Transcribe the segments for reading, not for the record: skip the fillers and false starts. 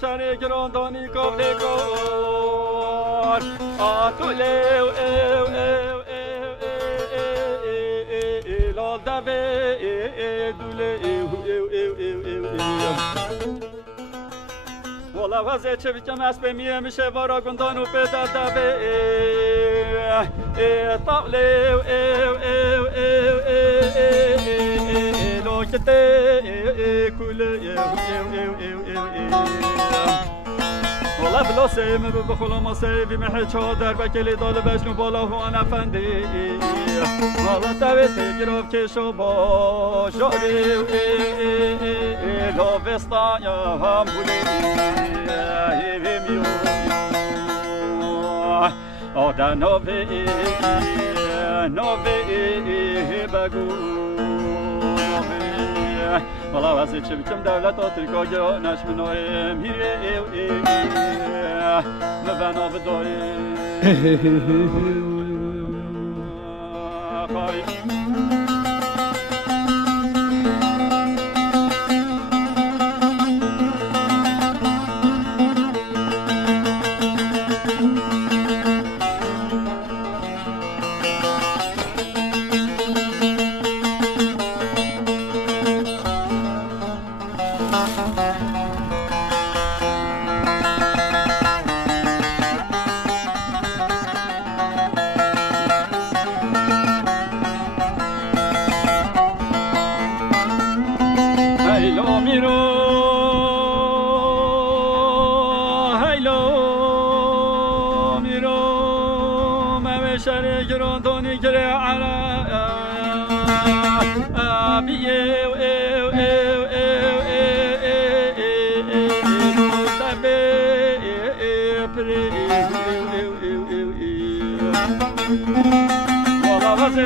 شری گراندانی قبل کار آتوله او لال دوه دوله والا وزه چه بیکم اسب میه میشه بارا گندان و پدر دوه طاوله لوکته کوله والا بلا سیم بخلا ما سیوی محل چادر بکلی دال بشنو بالا هوان افندی والا دویتی گراف کشو با شاری لاوستان یا هم بولی آده نوی بگو والا واسه چه بیکم دولت آتریکا گرا نشم نایم میره مبنا بدای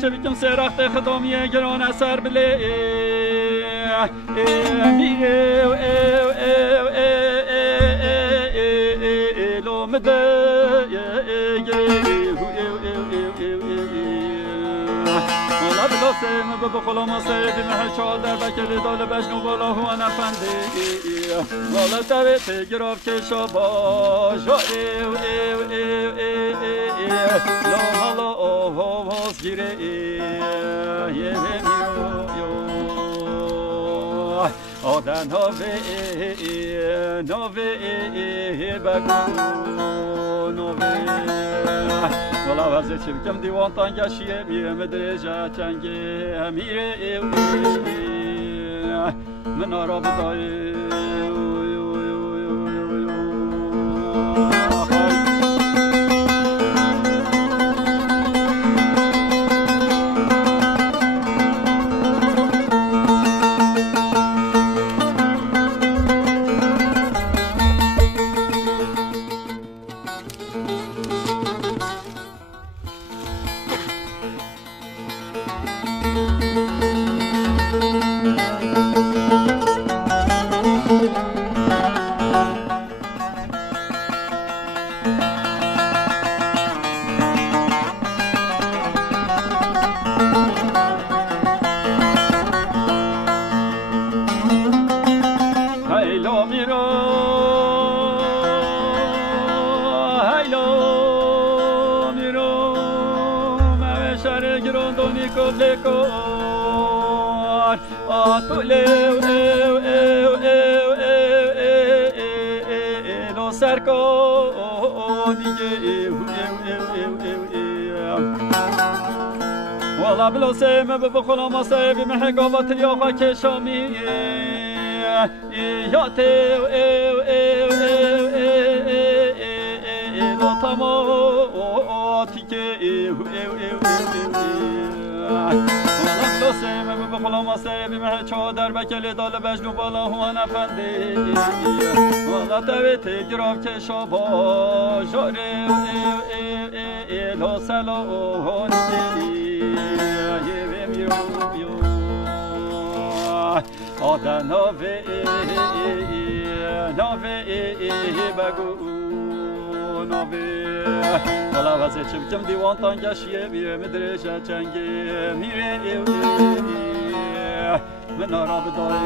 چه بیکم سرخت خدامی گران اثر بله میره لامده والا بلا سیم بخلا ما سیدی محل چادر بکلی دال بشنو بالا هوان افندی والا دویتی گراف کشا با شاری لالا آواز گیره آدن نوی بگو نوی والا وزه چه بکم دیوان تانگشیه میره مدرجه چنگه میره من آرا بدای والا بلا سیم بخلا ما سیبی محقاوات لیاقا کشامی یاتی لطماتی که والا بلا سیم بخلا ما سیبی محل چادر بکلی دال بجنو بالا هوان افندی والا دویتی گراف کشا با جاره لا سلام آدن نوی بگو نوی والا وزه چه بکم دیوان تانگشیه میره مدرجه چنگه میره من آرا بدای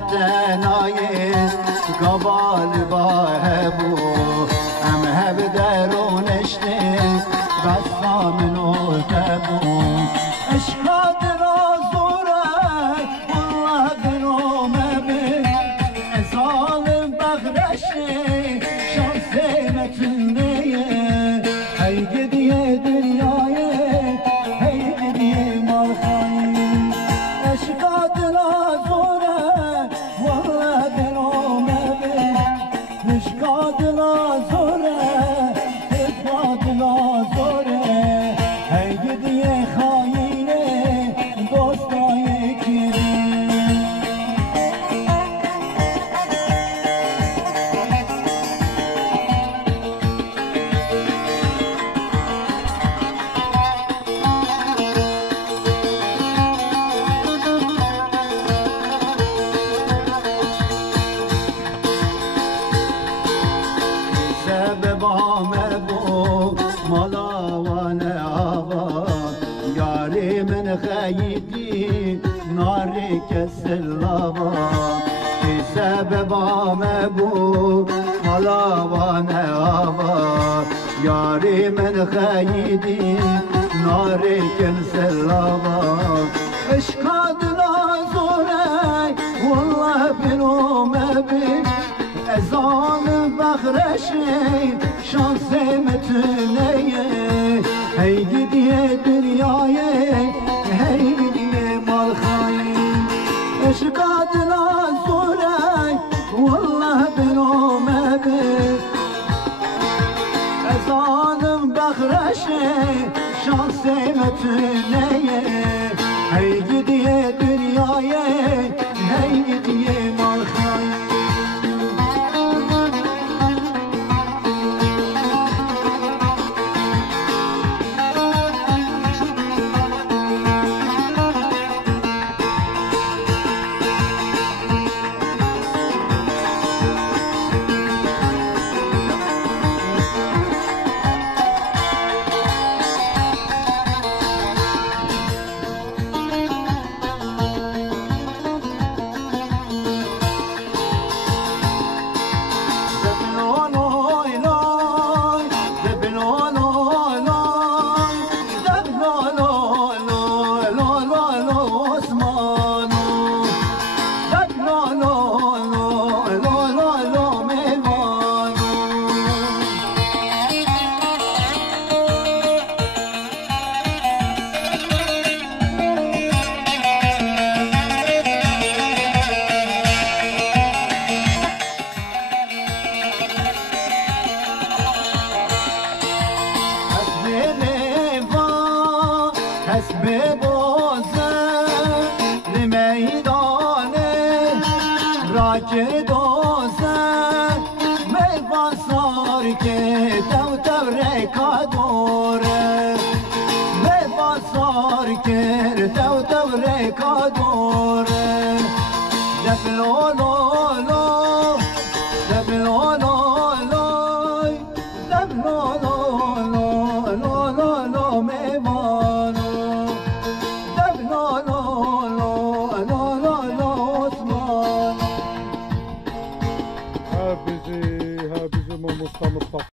تنای قبال با هبو ام هب درونشتی بس منو تبو اشکاد را زوره والله برو مبی ظالم بغرشی شانسی متنیه هی گدیه دنیایه هی گدیه مالخایی اشکاد را زوره والله برو مبی اشکاد را زوره اشکاد را زوره هی گدیه خاینه دوستای کیری خیدی ناری کسلوا کی سبب مبو ملاوان آوا یاری من خیدی ناری کسلوا اشکاد نازوره والله بنو مبی ezan بخرشی شانس متنیه هی gidiye dünyaya hey gidiye mal khayın eşkadına zulay vallah ben o mebe ezanım bahreşe şansemetüneye hey gidiye dünyaya hey gidiye mal khayın حسب بازه لمیدانه راک دوزه میوان سار که تو رکادوره میوان سار که تو رکادوره دفلولو